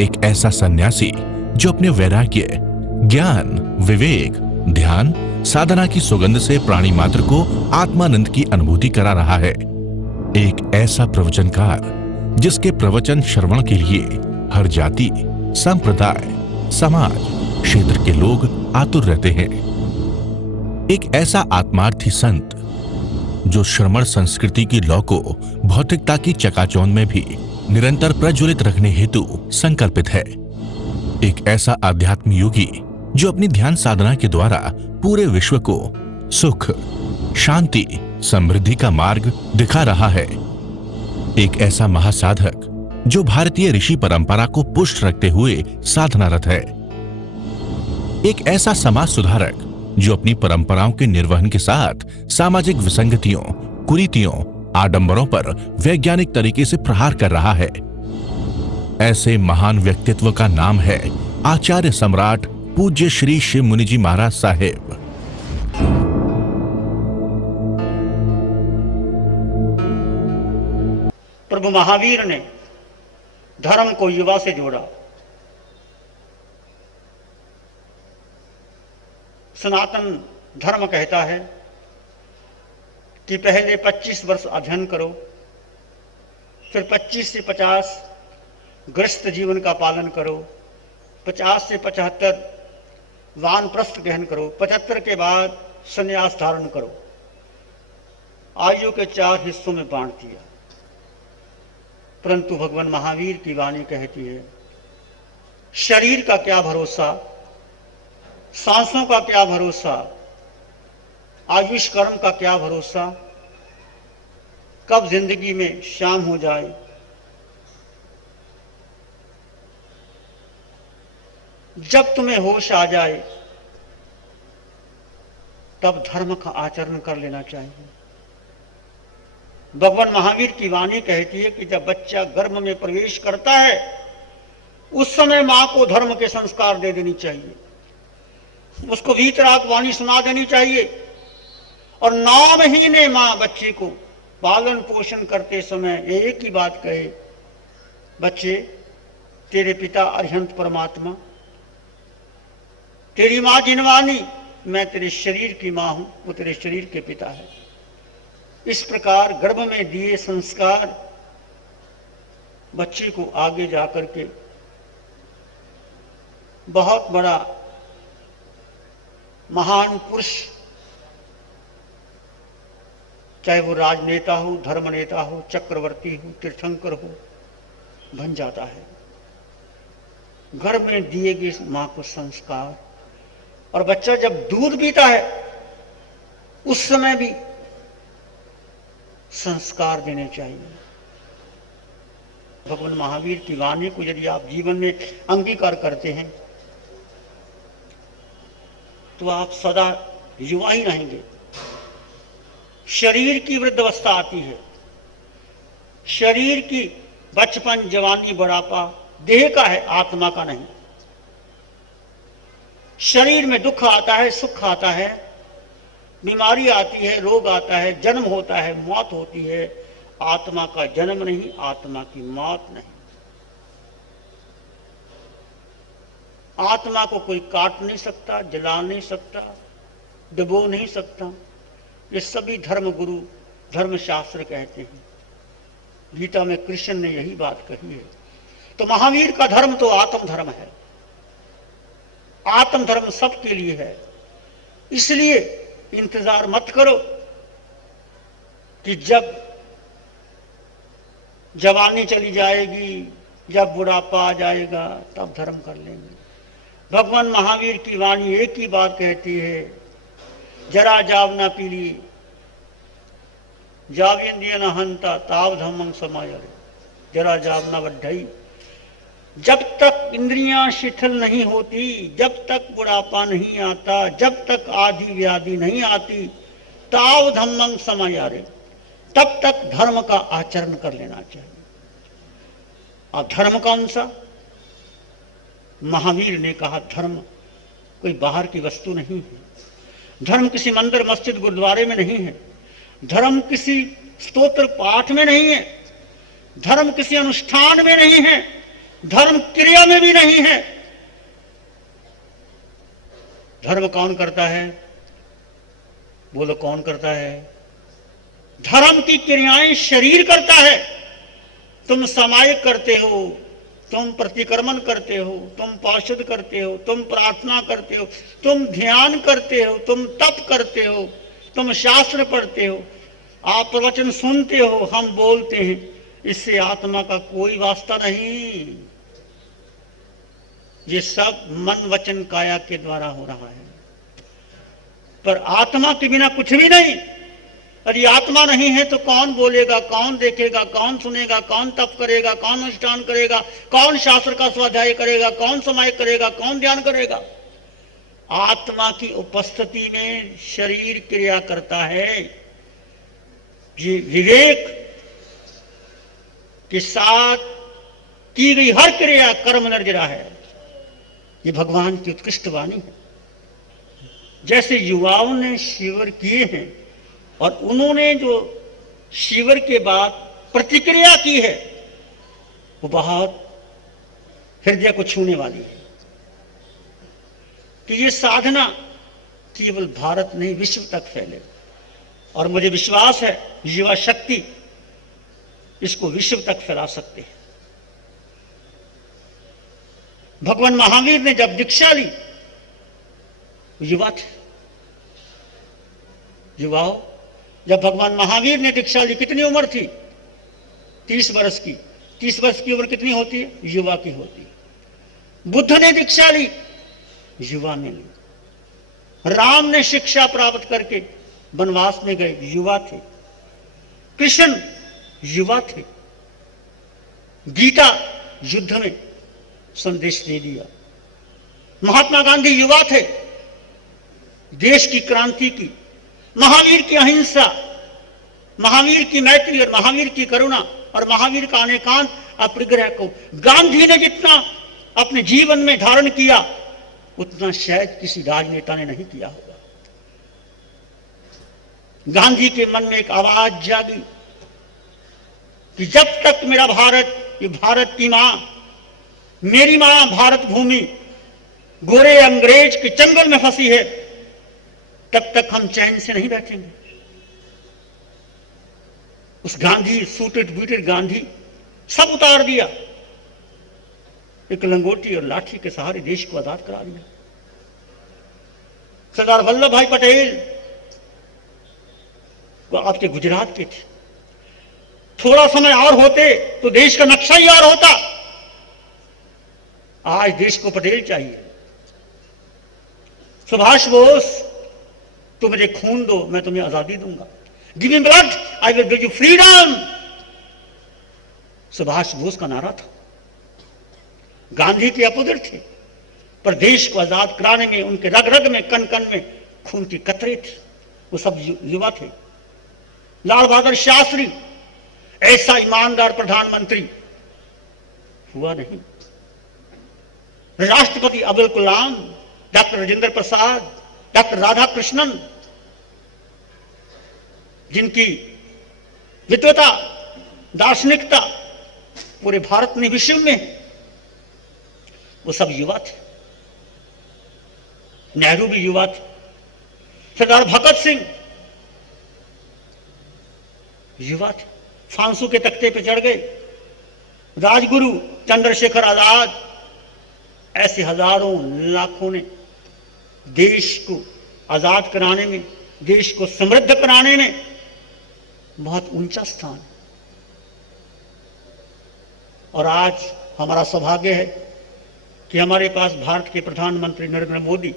एक ऐसा सन्यासी जो अपने वैराग्य, ज्ञान, विवेक, ध्यान, साधना की सुगंध से प्राणी मात्र को आत्मानंद की अनुभूति करा रहा है। एक ऐसा प्रवचनकार जिसके प्रवचन श्रवण के लिए हर जाति, संप्रदाय, समाज, क्षेत्र के लोग आतुर रहते हैं। एक ऐसा आत्मार्थी संत जो श्रमण संस्कृति की लौ को भौतिकता की चकाचौंध में भी निरंतर प्रज्वलित रखने हेतु संकल्पित है। एक ऐसा आध्यात्म योगी जो अपनी ध्यान साधना के द्वारा पूरे विश्व को सुख, शांति, समृद्धि का मार्ग दिखा रहा है। एक ऐसा महासाधक जो भारतीय ऋषि परंपरा को पुष्ट रखते हुए साधनारत है। एक ऐसा समाज सुधारक जो अपनी परंपराओं के निर्वहन के साथ सामाजिक विसंगतियों, कुरीतियों, आडंबरों पर वैज्ञानिक तरीके से प्रहार कर रहा है। ऐसे महान व्यक्तित्व का नाम है आचार्य सम्राट पूज्य श्री शिव मुनि जी महाराज साहेब। प्रभु महावीर ने धर्म को युवा से जोड़ा। सनातन धर्म कहता है कि पहले 25 वर्ष अध्ययन करो, फिर 25 से 50 गृहस्थ जीवन का पालन करो, 50 से 75 वानप्रस्थ गहन करो, 75 के बाद संन्यास धारण करो। आयु के 4 हिस्सों में बांट दिया। परंतु भगवान महावीर की वाणी कहती है, शरीर का क्या भरोसा, सांसों का क्या भरोसा, आयुष कर्म का क्या भरोसा, कब जिंदगी में शाम हो जाए। जब तुम्हें होश आ जाए तब धर्म का आचरण कर लेना चाहिए। भगवान महावीर की वाणी कहती है कि जब बच्चा गर्भ में प्रवेश करता है उस समय मां को धर्म के संस्कार दे देनी चाहिए, उसको वीतराग वाणी सुना देनी चाहिए और 9 महीने मां बच्चे को पालन पोषण करते समय एक ही बात कहे, बच्चे तेरे पिता अरिहंत परमात्मा, तेरी मां जिनवानी, मैं तेरे शरीर की मां हूं, वो तेरे शरीर के पिता है। इस प्रकार गर्भ में दिए संस्कार बच्चे को आगे जाकर के बहुत बड़ा महान पुरुष, चाहे वो राजनेता हो, धर्म नेता हो, चक्रवर्ती हो, तीर्थंकर हो, बन जाता है। गर्भ में दिए गए मां को संस्कार। और बच्चा जब दूध पीता है उस समय भी संस्कार देने चाहिए। भगवान महावीर की वाणी को यदि आप जीवन में अंगीकार करते हैं तो आप सदा युवा ही रहेंगे। शरीर की वृद्धावस्था आती है, शरीर की बचपन, जवानी, बुढ़ापा देह का है, आत्मा का नहीं। शरीर में दुख आता है, सुख आता है, बीमारी आती है, रोग आता है, जन्म होता है, मौत होती है। आत्मा का जन्म नहीं, आत्मा की मौत नहीं। आत्मा को कोई काट नहीं सकता, जला नहीं सकता, डुबो नहीं सकता। ये सभी धर्म गुरु, धर्म शास्त्र कहते हैं। गीता में कृष्ण ने यही बात कही है। तो महावीर का धर्म तो आत्म धर्म है। आत्म धर्म सबके लिए है। इसलिए इंतजार मत करो कि जब जवानी चली जाएगी, जब बुढ़ापा आ जाएगा तब धर्म कर लेंगे। भगवान महावीर की वाणी एक ही बात कहती है, जरा जावना पीली जावेंद्रिय न हंता ताव धम्मं समाय। जरा जावना बढ़ई, जब तक इंद्रियां शिथिल नहीं होती, जब तक बुढ़ापा नहीं आता, जब तक आदि व्याधि नहीं आती, ताव धम्मं समाय, तब तक धर्म का आचरण कर लेना चाहिए। और धर्म कौन सा? महावीर ने कहा धर्म कोई बाहर की वस्तु नहीं है। धर्म किसी मंदिर, मस्जिद, गुरुद्वारे में नहीं है। धर्म किसी स्तोत्र पाठ में नहीं है। धर्म किसी अनुष्ठान में नहीं है। धर्म क्रिया में भी नहीं है। धर्म कौन करता है? बोलो कौन करता है? धर्म की क्रियाएं शरीर करता है। तुम सामायिक करते हो, तुम प्रतिक्रमण करते हो, तुम पाशुद्ध करते हो, तुम प्रार्थना करते हो, तुम ध्यान करते हो, तुम तप करते हो, तुम शास्त्र पढ़ते हो, आप प्रवचन सुनते हो, हम बोलते हैं, इससे आत्मा का कोई वास्ता नहीं। ये सब मन वचन काया के द्वारा हो रहा है, पर आत्मा के बिना कुछ भी नहीं। यदि आत्मा नहीं है तो कौन बोलेगा, कौन देखेगा, कौन सुनेगा, कौन तप करेगा, कौन अनुष्ठान करेगा, कौन शास्त्र का स्वाध्याय करेगा, कौन समाय करेगा, कौन ध्यान करेगा? आत्मा की उपस्थिति में शरीर क्रिया करता है। ये विवेक के साथ की गई हर क्रिया कर्म निर्जरा है। ये भगवान की उत्कृष्ट वाणी है। जैसे युवाओं ने शिविर किए हैं और उन्होंने जो शिविर के बाद प्रतिक्रिया की है वो बहुत हृदय को छूने वाली है कि ये साधना केवल भारत नहीं विश्व तक फैले। और मुझे विश्वास है युवा शक्ति इसको विश्व तक फैला सकते हैं। भगवान महावीर ने जब दीक्षा ली युवा थे। युवाओं, जब भगवान महावीर ने दीक्षा ली कितनी उम्र थी? 30 वर्ष की। 30 वर्ष की उम्र कितनी होती है? युवा की होती है। बुद्ध ने दीक्षा ली, युवा ने ली। राम ने शिक्षा प्राप्त करके वनवास में गए, युवा थे। कृष्ण युवा थे। गीता युद्ध में संदेश दे दिया। महात्मा गांधी युवा थे, देश की क्रांति की। महावीर की अहिंसा, महावीर की मैत्री और महावीर की करुणा और महावीर का अनेकांत अपरिग्रह को गांधी ने जितना अपने जीवन में धारण किया उतना शायद किसी राजनेता ने नहीं किया होगा। गांधी के मन में एक आवाज जागी कि जब तक मेरा भारत, ये भारत की मां, मेरी मां भारत भूमि गोरे अंग्रेज के चंगुल में फंसी है, तब तक हम चैन से नहीं बैठेंगे। उस गांधी, सूटेड बूटेड गांधी, सब उतार दिया, एक लंगोटी और लाठी के सहारे देश को आजाद करा दिया। सरदार वल्लभ भाई पटेल वो आपके गुजरात के थे। थोड़ा समय और होते तो देश का नक्शा ही और होता। आज देश को पटेल चाहिए। सुभाष बोस, तुम मुझे खून दो, मैं तुम्हें आजादी दूंगा। Give me blood, I will give you freedom. Subhash Bose का नारा था। गांधी के अपोजिट थे, पर देश को आजाद कराने में उनके रग रग में, कन कन में खून की कतरे थी। वो सब युवा थे। लाल बहादुर शास्त्री ऐसा ईमानदार प्रधानमंत्री हुआ नहीं। राष्ट्रपति अब्दुल कलाम, डॉक्टर राजेंद्र प्रसाद, डॉक्टर राधा कृष्णन, जिनकी विद्वता, दार्शनिकता पूरे भारत में, विश्व में है, वो सब युवा थे। नेहरू भी युवा थे। सरदार भगत सिंह युवा थे, फांसू के तख्ते पे चढ़ गए। राजगुरु चंद्रशेखर आजाद, ऐसे हजारों लाखों ने देश को आजाद कराने में, देश को समृद्ध कराने में बहुत ऊंचा स्थान है। और आज हमारा सौभाग्य है कि हमारे पास भारत के प्रधानमंत्री नरेंद्र मोदी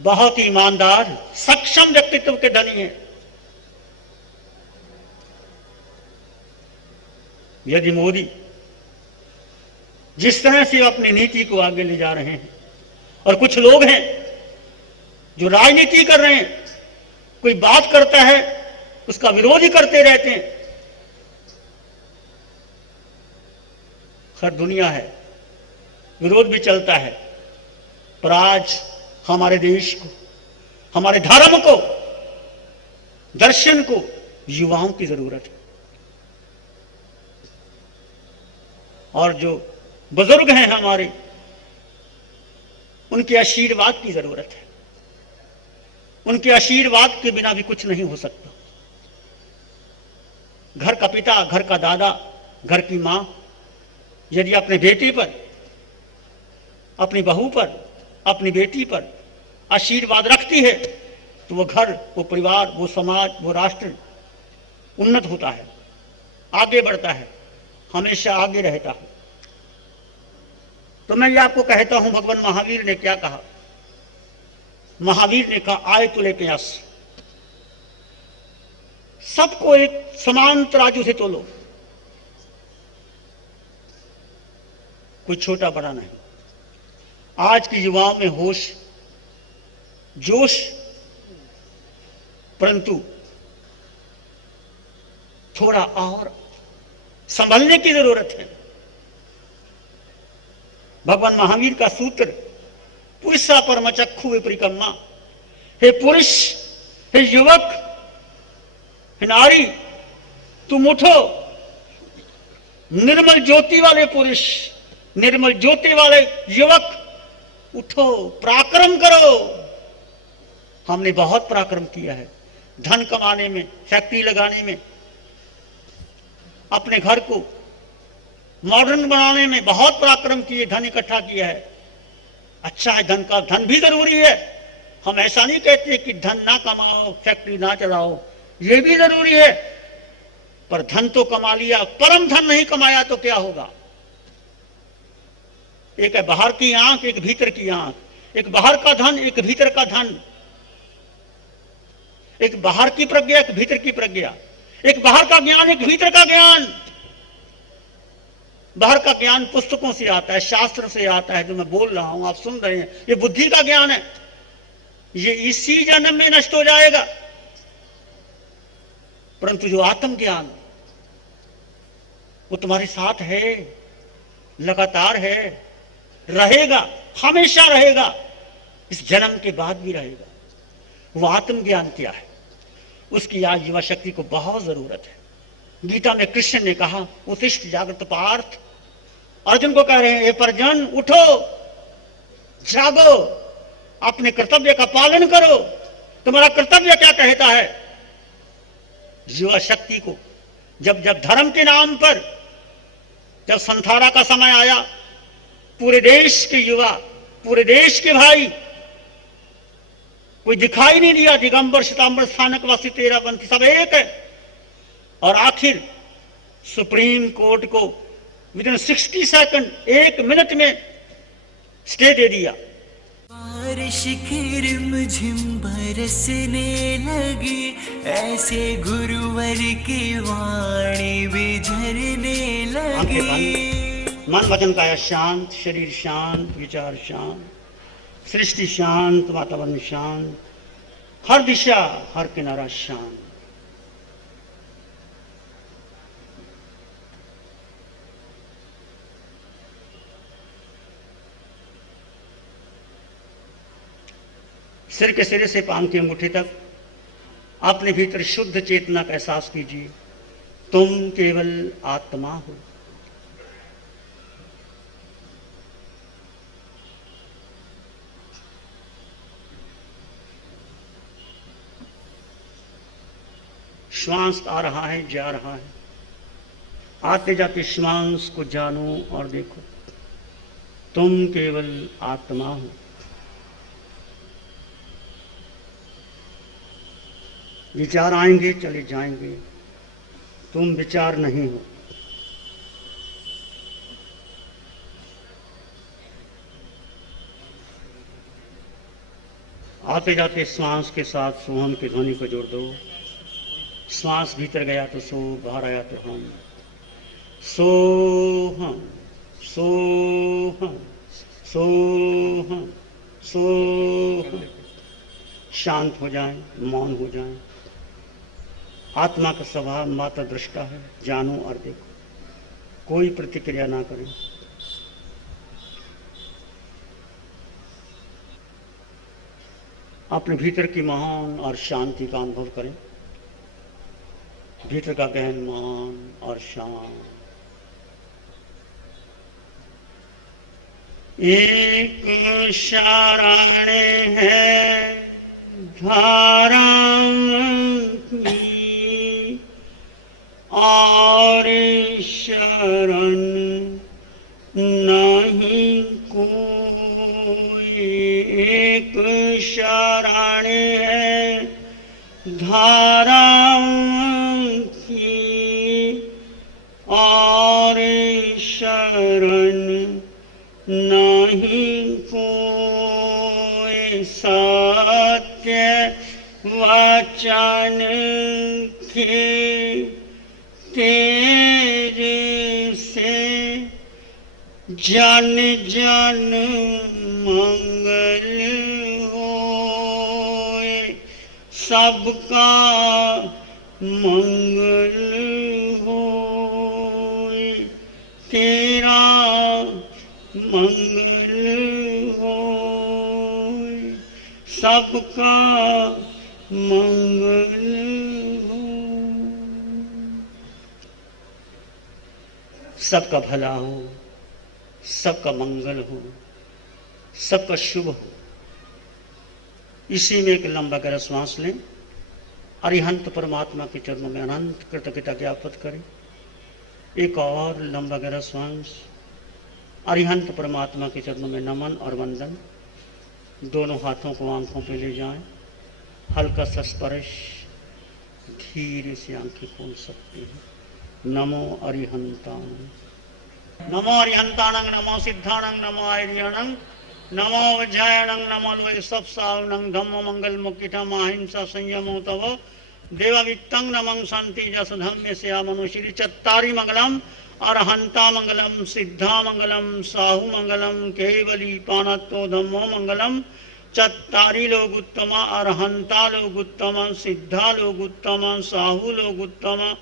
बहुत ही ईमानदार, सक्षम व्यक्तित्व के धनी हैं। यदि मोदी जिस तरह से अपनी नीति को आगे ले जा रहे हैं, और कुछ लोग हैं जो राजनीति कर रहे हैं, कोई बात करता है उसका विरोध ही करते रहते हैं। हर दुनिया है, विरोध भी चलता है, पर आज हमारे देश को, हमारे धर्म को, दर्शन को युवाओं की जरूरत है। और जो बुजुर्ग हैं हमारे, उनके आशीर्वाद की जरूरत है। उनके आशीर्वाद के बिना भी कुछ नहीं हो सकता। घर का पिता, घर का दादा, घर की मां यदि अपने बेटे पर, अपनी बहू पर, अपनी बेटी पर आशीर्वाद रखती है तो वो घर, वो परिवार, वो समाज, वो राष्ट्र उन्नत होता है, आगे बढ़ता है, हमेशा आगे रहता है। तो मैं ये आपको कहता हूं, भगवान महावीर ने क्या कहा। महावीर ने कहा, आय तुले प्यास, सबको एक समान तराजू से तोलो, कोई छोटा बड़ा नहीं। आज की युवाओं में होश, जोश, परंतु थोड़ा और संभलने की जरूरत है। भगवान महावीर का सूत्र, पुरुषा परमचक्षु विपरिकम्मा, हे पुरुष, हे युवक, हे नारी, तुम उठो। निर्मल ज्योति वाले पुरुष, निर्मल ज्योति वाले युवक, उठो, पराक्रम करो। हमने बहुत पराक्रम किया है, धन कमाने में, फैक्ट्री लगाने में, अपने घर को मॉडर्न बनाने में बहुत पराक्रम किए, धन इकट्ठा किया है। अच्छा है, धन का, धन भी जरूरी है। हम ऐसा नहीं कहते कि धन ना कमाओ, फैक्ट्री ना चलाओ, ये भी जरूरी है। पर धन तो कमा लिया, परम धन नहीं कमाया तो क्या होगा। एक है बाहर की आंख, एक भीतर की आंख, एक बाहर का धन, एक भीतर का धन, एक बाहर की प्रज्ञा, एक भीतर की प्रज्ञा, एक बाहर का ज्ञान, एक भीतर का ज्ञान। बाहर का ज्ञान पुस्तकों से आता है, शास्त्र से आता है, जो मैं बोल रहा हूं, आप सुन रहे हैं, ये बुद्धि का ज्ञान है, ये इसी जन्म में नष्ट हो जाएगा। परंतु जो आत्मज्ञान, वो तुम्हारे साथ है, लगातार है, रहेगा, हमेशा रहेगा, इस जन्म के बाद भी रहेगा। वो आत्मज्ञान क्या है, उसकी आज युवा शक्ति को बहुत जरूरत है। गीता में कृष्ण ने कहा, उत्तिष्ठ जागृत पार्थ, अर्जुन को कह रहे हैं, हे परजन उठो, जागो, अपने कर्तव्य का पालन करो। तुम्हारा कर्तव्य क्या कहता है। युवा शक्ति को जब जब धर्म के नाम पर, जब संथारा का समय आया, पूरे देश के युवा, पूरे देश के भाई, कोई दिखाई नहीं दिया, दिगंबर, श्वेतांबर, स्थानकवासी, तेरापंथी सब एक है। और आखिर सुप्रीम कोर्ट को विदिन 60 सेकंड, 1 मिनट में स्टे दे दिया। बारिश की रिमझिम बरसने लगी, ऐसे गुरुवर की वाणी भी झरने लगी। मन वचन काया शांत, शरीर शांत, विचार शांत, सृष्टि शांत, वातावरण शांत, हर दिशा, हर किनारा शांत। सिर के सिरे से पांव की अंगूठी तक अपने भीतर शुद्ध चेतना का एहसास कीजिए। तुम केवल आत्मा हो। श्वास आ रहा है, जा रहा है, आते जाते श्वास को जानो और देखो। तुम केवल आत्मा हो। विचार आएंगे, चले जाएंगे, तुम विचार नहीं हो। आते जाते श्वास के साथ सोहम की ध्वनि को जोड़ दो। श्वास भीतर गया तो सो, बाहर आया तो हम। सोहम, सोहम, सोहम, सोहम। शांत हो जाएं, मौन हो जाएं। आत्मा का स्वभाव मात्र दृष्टा है, जानो और देखो, कोई प्रतिक्रिया ना करें। अपने भीतर की महान और शांति का अनुभव करें। भीतर का गहन मान और शांत। एक शरण है धर्म की और शरण नहीं कोई। एक शरण है धर्म की और शरण नहीं कोई। सत्य वचन के तेज से जन जन मंगल होए। सबका मंगल होए। तेरा मंगल होए। सबका मंगल हो। सबका भला हो, सबका मंगल हो, सबका शुभ हो। इसी में एक लंबा गहरा श्वास लें। अरिहंत परमात्मा के चरणों में अनंत कृतज्ञता ज्ञापित करें। एक और लंबा गहरा श्वास। अरिहंत परमात्मा के चरणों में नमन और वंदन। दोनों हाथों को आंखों पे ले जाएं। हल्का सा स्पर्श, धीरे से आंखें खोल सकते हैं। नमो अरिहंताणं, नमो अरिहंताणं, नमो सिद्धाणं, नमो आर्याणं, नमो विजयाणं, नमो वैसवसावणं, धम्म मंगल मुक्तिठम अहिंसा संयमो तव देववित्तं नमं शांति जस धम्य से मनुष्य चत्तारी मंगलम अरहंता मंगलम सिद्धा मंगलम साहु मंगलम केवली पानत्तो धम्मो मंगलम। चत्तारी लोग उत्तम, अरहंता लोग उत्तम, सिद्धा लोग उत्तम, साहु लोग उत्तम,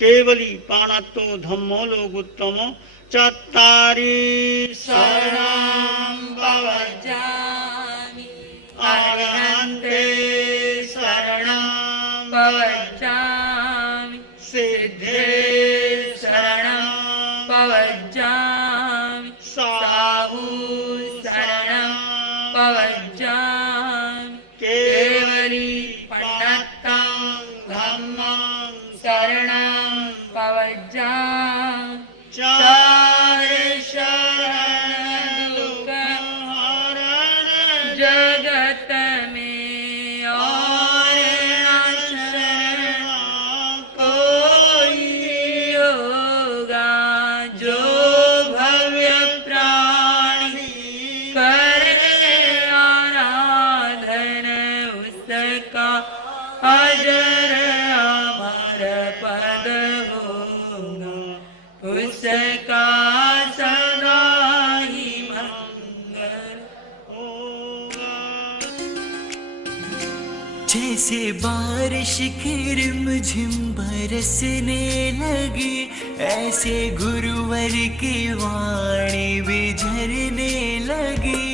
केवली पानत्तो धम्मो लोग उत्तम। चत्तारी शरणं भवजामि, अरहन्ते शरणं भवजामि, सिद्धे शरणं भवजामि, साहु शरणं भवजामि, केवली पानत्तं धम्मं शरणं भवजामि। चार शरण दुःखहरण जगत में और शरण कोई होगा। जो भव्य प्राणी करे आराधन उसका अजर अमर पद होगा। उसका सदा ही मंगल होगा। जैसे बारिश की रिमझिम बरसने लगी, ऐसे गुरुवर की वाणी भी झरने लगी।